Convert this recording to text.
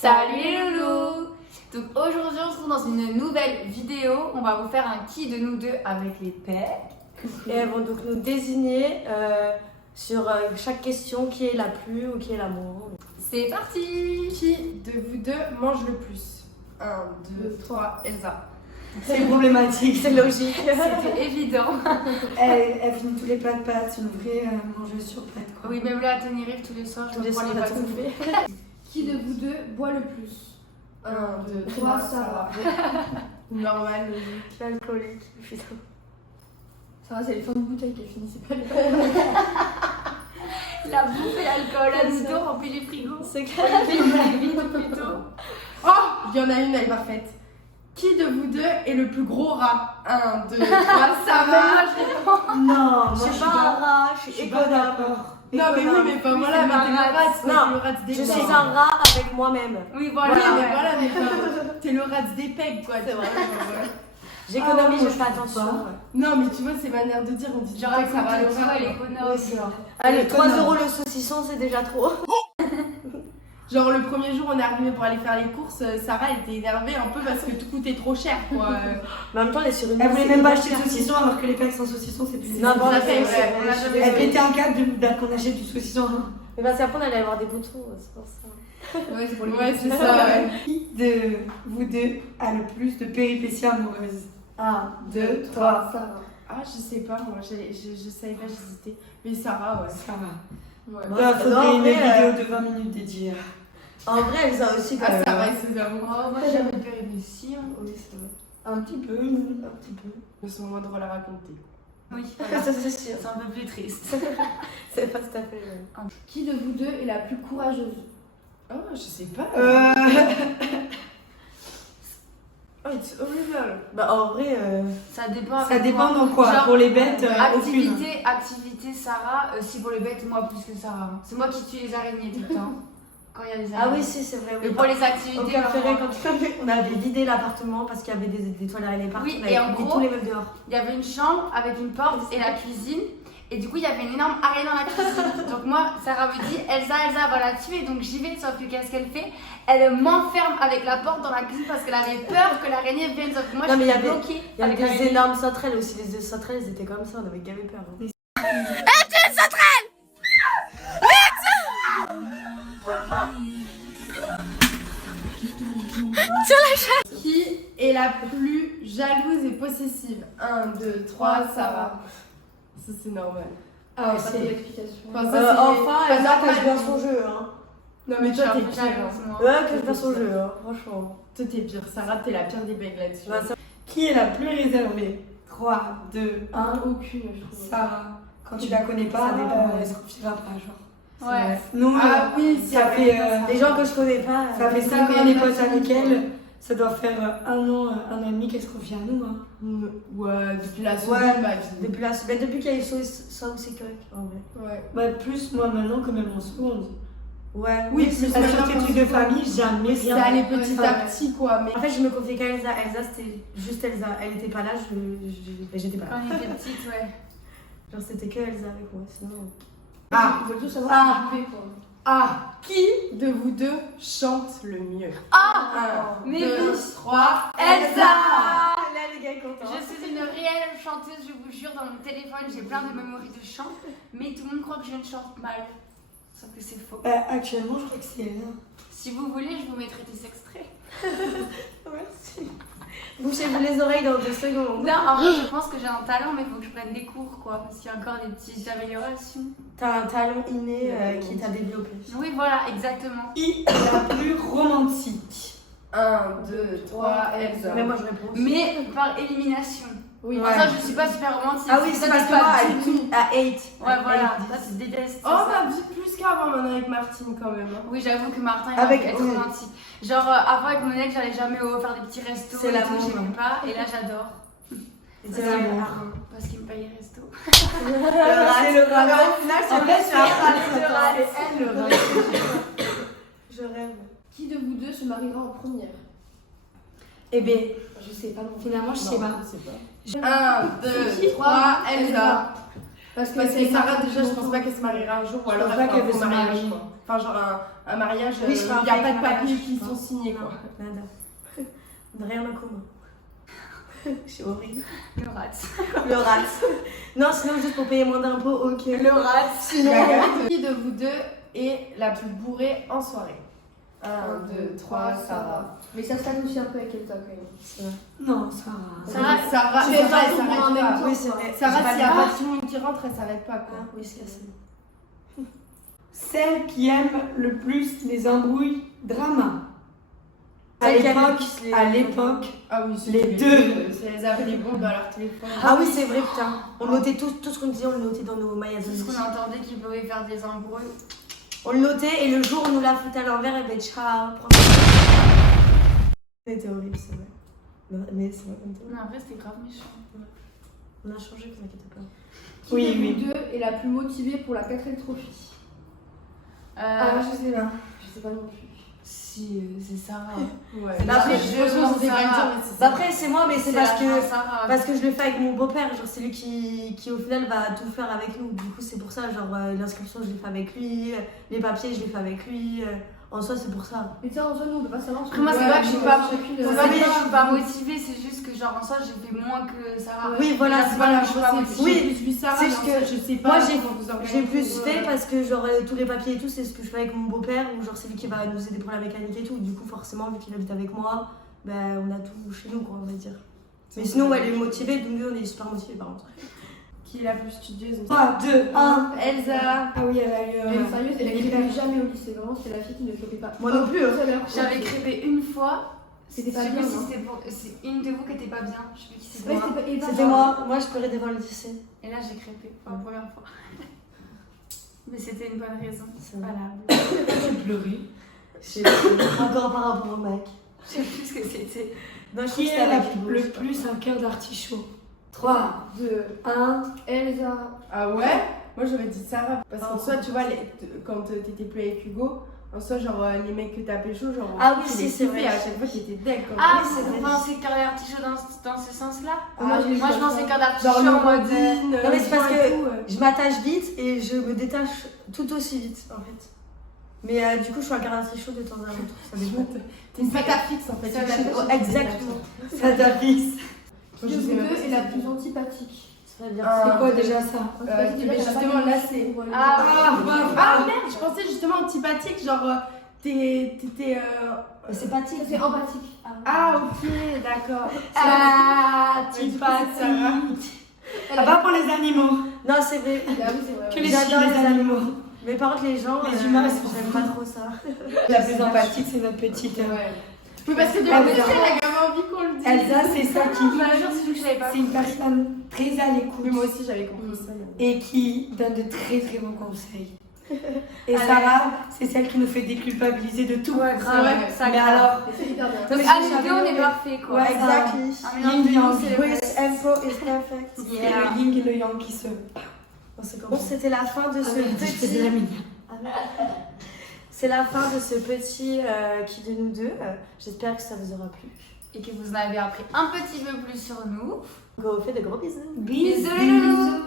Salut les loulous! Donc aujourd'hui on se retrouve dans une nouvelle vidéo. On va vous faire un qui de nous deux avec les pères. Et elles vont donc nous désigner sur chaque question qui est la plus ou qui est la moins. C'est parti! Qui de vous deux mange le plus? 1, 2, 3, Elsa. C'est problématique, c'est logique. C'était évident. Elle finit tous les plats de pâtes, c'est une vraie mangeuse sur pâtes quoi. Oui, même là à Tenerife tous les soirs, je me prends les soirs, pâtes tout bouffées. Qui de vous deux boit le plus? 1, 2, 3, Sarah. Normal, logique. L'alcoolique, putain. Sarah, c'est les fins de bouteille qu'elle finit, c'est pas les La bouffe et l'alcool, la nudo remplit les frigos. C'est clair. Les vides plutôt. Oh, il y en a une, elle est parfaite. Qui de vous deux est le plus gros rat? 1, 2, 3, Sarah. Non, moi Je suis pas un rat, je suis économe. Non, mais oui, mais pas voilà, c'est mais t'es ma le rat, race. quoi, Non, t'es le rat des Je pecs. suis un rat avec moi-même. Oui, Voilà, voilà. mais ouais. voilà, mais t'es le rat des pecs, quoi. C'est vrai. Ouais. J'économise, Ah, je fais moi, attention. je Non, mais tu vois, c'est manière de dire, on dit Genre, pas que ça va le écoute, toi, rat. elle est quoi. économe. Oui, c'est vrai. Allez, 3 € le saucisson, c'est déjà trop. Genre le premier jour on est arrivé pour aller faire les courses, Sarah elle était énervée un peu parce que tout coûtait trop cher quoi. Mais en même temps, elle est sur une. Elle voulait même pas acheter de saucisson alors que les packs sans saucisson c'est plus. Non, Tout bon, à fait, c'est- ouais, on a jamais Elle fait. pétait un câble qu'on achète du saucisson. Mais parce qu'après, on allait avoir des boutons, c'est pour ça. Ouais, c'est pour les Ouais, c'est ça, ouais. Qui de vous deux a le plus de péripéties amoureuses? 1, 2, 3. Sarah. Ah, je sais pas, moi je savais pas, j'hésitais. Mais Sarah, ouais. Ça va. Ouais. Ouais. Il faudrait Non, une mais, vidéo de 20 minutes dédiée. En vrai, elle a aussi quand Ah, même. Sarah et ses amours. Oh, moi j'ai jamais de péripéties. Oui, c'est vrai. Un petit peu. Un petit peu. Mais c'est moins drôle à raconter. Oui, Ça, c'est sûr. c'est un peu plus triste. C'est pas tout à fait vrai. Qui de vous deux est la plus courageuse? Oh, je sais pas. Oh, it's horrible. Bah, en vrai, Ça dépend. Ça avec dépend moi. dans quoi? Genre, Pour les bêtes, aucune. activité Sarah, si pour les bêtes, moi plus que Sarah. C'est moi qui tue les araignées tout le temps. Quand il y a des ah araignées. oui, si, c'est vrai. Et Oui. pour les activités, Au café, vraiment. quand on avait vidé l'appartement parce qu'il y avait des toiles d'araignée partout. Oui, on et avait en mis gros- tous les meubles dehors. Il y avait une chambre avec une porte et la cuisine. Et du coup, il y avait une énorme araignée dans la cuisine. Donc moi, Sarah me dit, Elsa va la tuer. Donc j'y vais, sauf que qu'est-ce qu'elle fait? Elle m'enferme avec la porte dans la cuisine parce qu'elle avait peur que l'araignée vienne. Sauf que moi, Non, mais je il y suis avait- bloquée. Il y avait avec des l'araignée. énormes sauterelles aussi. Les sauterelles, elles étaient comme ça, on avait gavé peur. Hein. Qui est la plus jalouse et possessive? 1, 2, 3, Sarah. Ça c'est normal. Ah, Pas c'est. d'explication. Enfin, ça, c'est Enfin, pas elle a normal. cache bien son jeu. Hein. Non mais toi t'es Je suis pire. un peu jalouse, moi. Ouais, cache bien son jeu, hein, franchement. Toi t'es pire. Sarah t'es la pire des becs là-dessus. Bah, ça- Qui est la plus réservée? 3, 2, 1. Aucune je trouve. Sarah. Quand tu la connais pas, Ça dépend, elle se confiera pas, genre. Ouais. Nous, Ah oui, si ça elle fait, avait Les gens que je connais pas. ça fait ça 5 ans fait qu'on est pas potes ça, avec quoi. elle. Ça doit faire un an et demi qu'elle se confie à nous. Hein. Ouais, depuis la seconde Ouais, ma vie. depuis qu'il y a eu ça aussi correct, en vrai. Ouais. Ouais, plus moi maintenant que même en seconde. Ouais, Oui, Sur plus maintenant tes qu'en trucs de seconde. famille, jamais rien. Ça allait petit à Ouais. petit quoi. Mais En fait, je me confiais qu'à Elsa. Elsa, c'était juste Elsa. Elle était pas là, j'étais pas Quand là. on était petite, ouais. Genre, c'était que Elsa avec moi, sinon. Ah. Ils veulent tous Ah. savoir qui quoi. Ah, qui de vous deux chante le mieux? Ah, 1, mais 2, oui. 3, Elsa! Là, les gars, contents. Je suis une réelle chanteuse, je vous jure, dans mon téléphone, j'ai plein de mémoires de chant, mais tout le monde croit que je ne chante mal. Sauf que c'est faux. Actuellement, je crois que c'est elle. Si vous voulez, je vous mettrai des extraits. Merci. Bouchez-vous les oreilles dans 2 secondes. Non, en vrai, je pense que j'ai un talent, mais il faut que je prenne des cours, quoi, parce qu'il y a encore des petites améliorations. T'as un talent inné qui t'a développé. Oui, voilà, exactement. Qui est la plus romantique? 1, 2, 3, Elsa. Mais moi, je réponds aussi. Mais par élimination. Oui. En ça, je suis pas super romantique. Ah oui, c'est parce que moi, pas elle du tout. à 8. Ouais, voilà, ça, tu détestes. Oh, ma vie plus qu'avant maintenant avec Martine quand même. Hein. Oui, j'avoue que Martin, il Avec- va être oui. romantique. Genre, avant avec mon ex, j'allais jamais faire des petits restos. C'est et tout, l'amour. j'aimais pas. Et là, j'adore. C'est l'amour. Parce qu'il me paye les restos. C'est le rat. Mais au final, En fait, c'est un rat, c'est le rat. elle le rat. Je rêve. Qui de vous deux se mariera en première? Eh bien, Je sais pas non plus. Finalement, je sais pas. Je sais pas. 1, 2, 3, Elsa. Parce que Parce c'est que Sarah, ça, déjà, je pense pas qu'elle se mariera un jour, ou alors pense pas elle fera qu'elle un veut faux se mariage, marier. quoi. Enfin, genre un mariage, Oui, il je ferai un n'y a fake pas de papiers mariage, qui je sont pense. signés, quoi. Nada. On n'a rien en commun. Je suis horrible. Le rat. Le rat. Non, sinon, juste pour payer moins d'impôts, ok. Le rat. Sinon, Qui de vous deux est la plus bourrée en soirée? 1, 2, 3, Sarah. Mais ça se passe aussi un peu avec Elsa quand même. Non, ça va. Sarah, Tu fais Sarah, pas elle tout le monde en s'arrête même pas. temps. oui, c'est vrai. Sarah, J'ai pas s'il n'y a le pas droit. tout le monde qui rentre, elle s'arrête pas, quoi. Ah, oui, c'est assez. Celle qui aime le plus les embrouilles drama. À Celle qui aime le l'époque, plus les- à l'époque, Ah oui, c'est Les les deux. C'est les appels bombes dans leur téléphone. Ah oui, c'est vrai, putain. On notait tout ce qu'on disait, on le notait dans nos mailles à Tout ce qu'on entendait qu'ils pouvaient faire des embrouilles. On le notait et le jour où on nous l'a foutu à l'envers, et ben ciao. C'était horrible, c'est vrai. Mais c'est vrai comme ça. Non, après, c'était grave méchant. On a changé, vous inquiétez pas. Qui Oui, de oui. vous deux est la plus motivée pour la 4ème trophée? Je sais pas. Je sais pas non plus. Si, c'est Sarah. Ouais. Bah après, franchement, je sais pas le dire, mais c'est Bah après, c'est moi, mais c'est parce Sarah. que je le fais avec mon beau-père. Genre, c'est lui qui au final va tout faire avec nous. Du coup, c'est pour ça. Genre, l'inscription, je l'ai fait avec lui. Les papiers, je l'ai fait avec lui. En soi, c'est pour ça. Mais tu sais, en soi, nous on peut pas savoir. Après, moi, c'est pas que je suis pas. chacune. C'est pas que je suis pas motivée, c'est juste que, genre, en soi, j'ai fait moins que Sarah. Oui, voilà, c'est c'est pas pas que je suis pas motivée. Oui, j'ai plus vu Sarah, c'est mais ce en que- fait, je sais pas moi, comment vous organisez. J'ai plus fait parce que, genre, tous les papiers et tout, c'est ce que je fais avec mon beau-père. Ou, genre, c'est lui qui va nous aider pour la mécanique et tout. Du coup, forcément, vu qu'il habite avec moi, ben, on a tout chez nous, quoi, on va dire. Mais sinon, ouais, elle est motivée. Donc, nous, on est super motivés, par contre. Qui est la plus studieuse? 3, 2, 1. Elsa. Ah oui, elle a eu. Mais sérieuse, elle écrivait jamais au lycée. Vraiment, c'était la fille qui ne chopait pas. Moi non plus, hein. Tout à l'heure. J'avais crépé une fois. C'était pas Je sais bien, plus si non c'était pour. C'est une de vous qui était pas bien. Je sais plus qui c'était. Ouais, c'était pas- et pas C'était grave. moi. Moi, je pleurais devant le lycée. Et là, j'ai crépé pour la première fois. Mais c'était une bonne raison. C'est vrai. Voilà. J'ai pleuré. Encore par rapport au mec. Je sais plus ce que c'était. Non, je crois que Qui c'était est avec Hugo, le je crois. plus un cœur d'artichaut? 3, 2, 1. Elsa. Ah ouais? Moi j'aurais dit Sarah. Parce qu'en Oh. soi, tu vois, quand t'étais plus avec Hugo, en soi, genre les mecs que t'as pécho, genre. Ah oui, tu si, les c'est kiffais, vrai. À chaque fois, t'étais deck. Ah, c'est vous vrai. pensez cœur d'artichaut dans ce sens-là? Ah, Moi, je pensais cœur d'artichaut Genre le en mode. modine. Non, mais c'est parce que je m'attache vite et je me détache tout aussi vite, en fait. Mais du coup, je suis un cœur d'artichaut de temps à autre. Ça dépend. T'es une pâte à fixe en fait. Ça, Oh, exactement. Ça t'affixe. Qui de vous deux est la plus antipathique? C'est bien. C'est quoi déjà ça? mais justement, là, c'est. Ah, Ah merde, je pensais justement antipathique, genre t'étais. C'est pas tic. C'est empathique. Ah ok, d'accord. antipathique. Ah, pas pour les animaux. Non, c'est vrai. Ah oui, c'est vrai. Que les J'adore chiens, les animaux. Mais par contre, les gens, Les humains, ils sont j'aime fous. pas trop ça. La plus empathique, c'est notre petite. Ouais. Oui, parce que de Ah, la mais petite, non. elle a quand même envie qu'on le dise. Elsa, c'est ça qui. Je me jure, c'est juste que je savais pas. C'est une personne très à l'écoute Oui, moi aussi j'avais compris ça. et qui donne de très très bons conseils. Et Ah, Sarah, c'est celle qui nous fait déculpabiliser de tout. Ouais, grave. vrai. Ça, Mais grave. alors, Et c'est hyper bien. Donc, Mais à si nous j'avais deux, on est aimé. parfait quoi. Ouais, Exactly. Un mélange Yin de nous, yang. c'est le With best. info is perfect. c'est le yin et le yang qui se. Bon, c'était la fin de ce Je faisais la petit. mine. C'est la fin de ce petit qui de nous deux. J'espère que ça vous aura plu. Et que vous en avez appris un petit peu plus sur nous. On vous fait de gros bisous. Bisous les loulous.